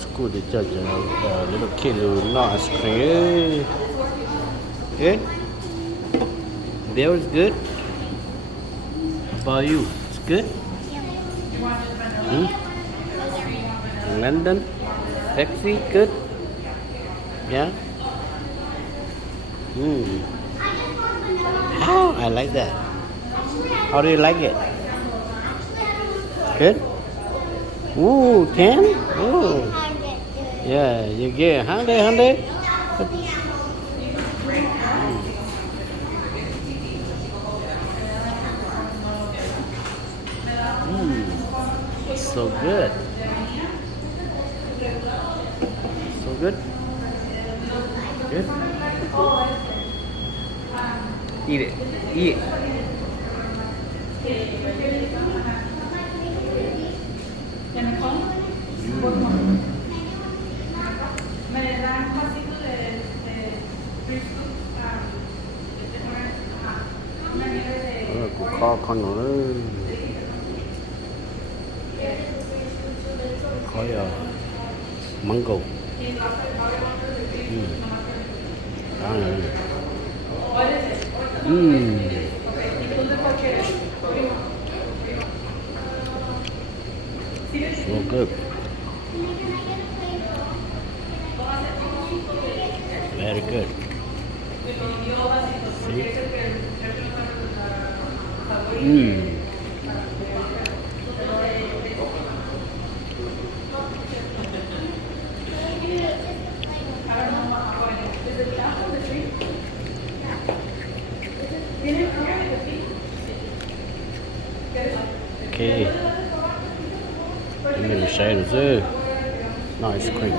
school they judge little kid who not ice cream. Good? That was good? How about you? It's good? Hmm? London? Taxi? Good? Yeah? How? I like that. How do you like it? Good? Ooh, 10? Ooh. Yeah, you get 100. So good. So good. Good. Eat it. Eat it. Củ kho con nó khói mango. Đó này. So good. Very good. See? Okay. Give me shade of zoo. Nice cream.